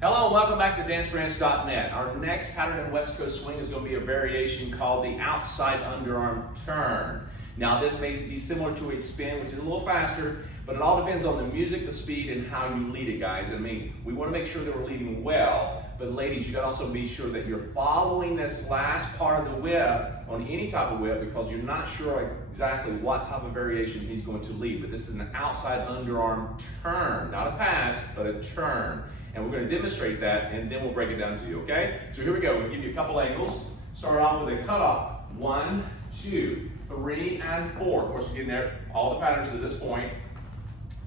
Hello and welcome back to DanceRanch.net. Our next pattern in West Coast Swing is going to be a variation called the outside underarm turn. Now this may be similar to a spin, which is a little faster, but it all depends on the music, the speed, and how you lead it, guys. I mean, we want to make sure that we're leading well, but ladies, you got to also be sure that you're following this last part of the whip on any type of whip because you're not sure exactly what type of variation he's going to lead. But this is an outside underarm turn, not a pass, but a turn. And we're going to demonstrate that, and then we'll break it down to you, okay? So here we go. We'll give you a couple angles. Start off with a cutoff. 1, 2, 3, and 4. Of course, we're getting there, all the patterns to this point.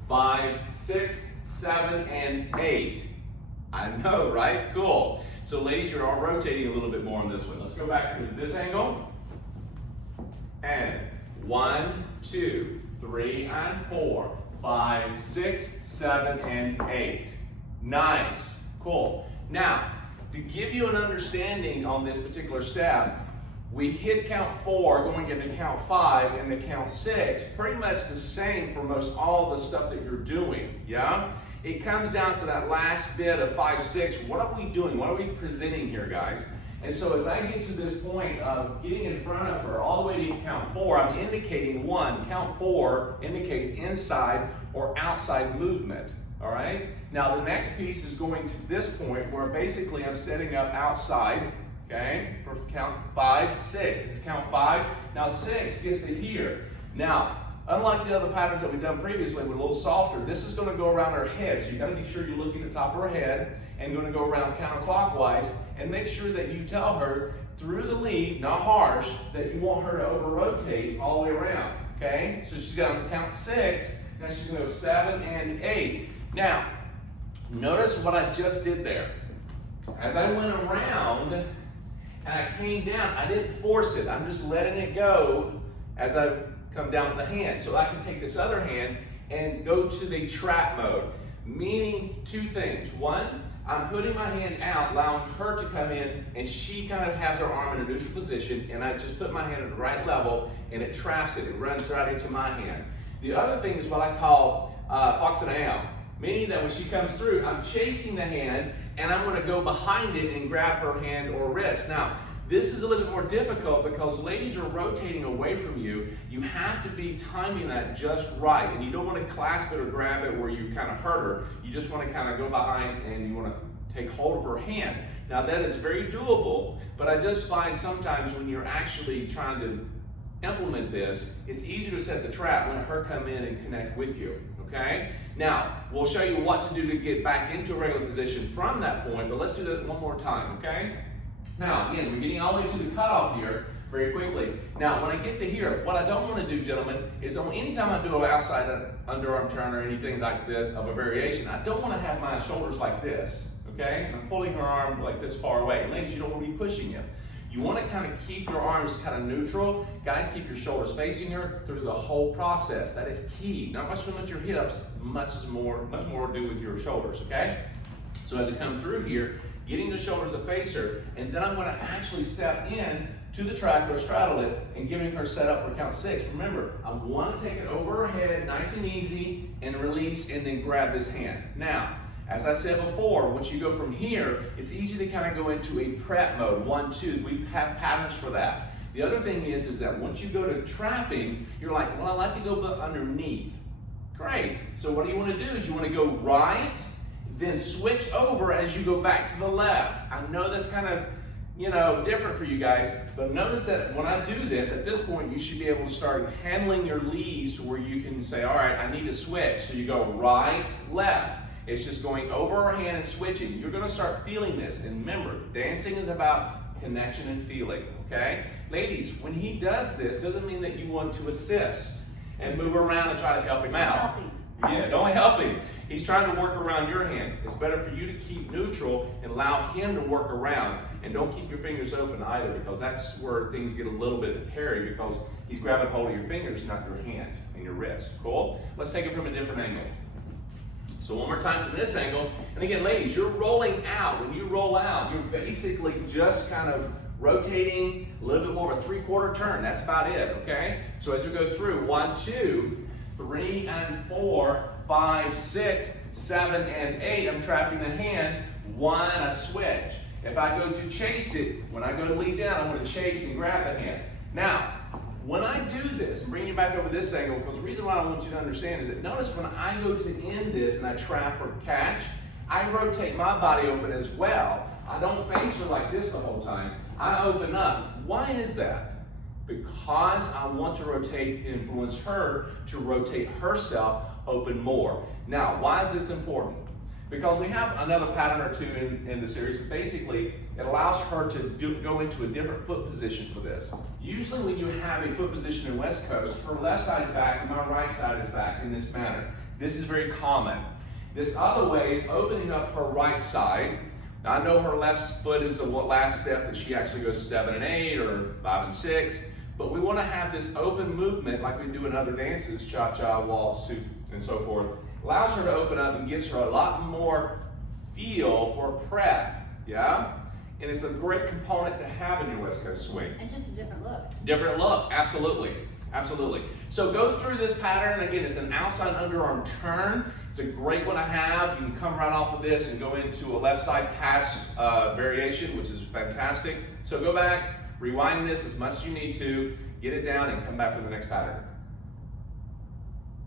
5, 6, 7, and 8. I know, right? Cool. So ladies, you're all rotating a little bit more on this one. Let's go back to this angle. And 1, 2, 3, and 4. 5, 6, 7, and 8. Nice. Cool. Now, to give you an understanding on this particular step, we hit count 4 going into count 5 and the count 6, pretty much the same for most all the stuff that you're doing, yeah? It comes down to that last bit of 5, 6. What are we doing? What are we presenting here, guys? And so as I get to this point of getting in front of her all the way to count 4, I'm indicating 1. Count 4 indicates inside or outside movement. All right. Now the next piece is going to this point where basically I'm setting up outside, okay, for count 5, 6. This is count 5. Now 6 gets to here. Now, unlike the other patterns that we've done previously, we're a little softer. This is going to go around her head. So you got to be sure you're looking at the top of her head and going to go around counterclockwise and make sure that you tell her through the lead, not harsh, that you want her to over rotate all the way around. Okay. So she's got to count 6. Now she's going to go 7 and 8. Now, notice what I just did there. As I went around and I came down, I didn't force it. I'm just letting it go as I come down with the hand. So I can take this other hand and go to the trap mode, meaning 2 things. 1, I'm putting my hand out, allowing her to come in, and she kind of has her arm in a neutral position, and I just put my hand at the right level, and it traps it. It runs right into my hand. The other thing is what I call fox and a hound. Meaning that when she comes through, I'm chasing the hand and I'm going to go behind it and grab her hand or wrist. Now, this is a little bit more difficult because ladies are rotating away from you. You have to be timing that just right. And you don't want to clasp it or grab it where you kind of hurt her. You just want to kind of go behind and you want to take hold of her hand. Now, that is very doable, but I just find sometimes when you're actually trying to implement this, it's easier to set the trap when her come in and connect with you. Okay? Now, we'll show you what to do to get back into a regular position from that point, but let's do that one more time, okay? Now, again, we're getting all the way to the cutoff here very quickly. Now, when I get to here, what I don't want to do, gentlemen, is anytime I do an outside underarm turn or anything like this of a variation, I don't want to have my shoulders like this, okay? I'm pulling her arm like this far away. And ladies, you don't want to be pushing it. You want to kind of keep your arms kind of neutral. Guys, keep your shoulders facing her through the whole process. That is key. Not much so much your hips, much more to do with your shoulders, okay? So as I come through here, getting the shoulder to face her, and then I'm going to actually step in to the track or straddle it and giving her set up for count 6. Remember, I want to take it over her head, nice and easy, and release, and then grab this hand. Now, as I said before, once you go from here, it's easy to kind of go into a prep mode, 1, 2. We have patterns for that. The other thing is that once you go to trapping, you're like, well, I like to go underneath. Great. So what you want to do is you want to go right, then switch over as you go back to the left. I know that's kind of, different for you guys, but notice that when I do this, at this point, you should be able to start handling your leads to where you can say, all right, I need to switch. So you go right, left. It's just going over her hand and switching. You're going to start feeling this. And remember, dancing is about connection and feeling, okay? Ladies, when he does this, doesn't mean that you want to assist and move around and try to help him out. Help him. Yeah, don't help him. He's trying to work around your hand. It's better for you to keep neutral and allow him to work around. And don't keep your fingers open either, because that's where things get a little bit hairy, because he's grabbing hold of your fingers, not your hand and your wrist. Cool? Let's take it from a different angle. So one more time from this angle. And again, ladies, you're rolling out. When you roll out, you're basically just kind of rotating a little bit more of a 3/4 turn. That's about it, okay? So as we go through, 1, 2, 3, and 4, 5, 6, 7, and 8, I'm trapping the hand. 1, I switch. If I go to chase it, when I go to lead down, I'm going to chase and grab the hand. Now, when I do this, I'm bringing you back over this angle because the reason why I want you to understand is that notice when I go to end this and I trap or catch, I rotate my body open as well. I don't face her like this the whole time. I open up. Why is that? Because I want to rotate to influence her to rotate herself open more. Now, why is this important? Because we have another pattern or two in the series. Basically, it allows her to go into a different foot position for this. Usually when you have a foot position in West Coast, her left side is back and my right side is back in this manner. This is very common. This other way is opening up her right side. Now I know her left foot is the last step that she actually goes 7 and 8 or 5 and 6, but we want to have this open movement like we do in other dances, cha-cha, waltz, and so forth. Allows her to open up and gives her a lot more feel for prep, yeah? And it's a great component to have in your West Coast swing. And just a different look. Different look, absolutely, absolutely. So go through this pattern. Again, it's an outside underarm turn. It's a great one to have. You can come right off of this and go into a left side pass variation, which is fantastic. So go back, rewind this as much as you need to, get it down, and come back for the next pattern.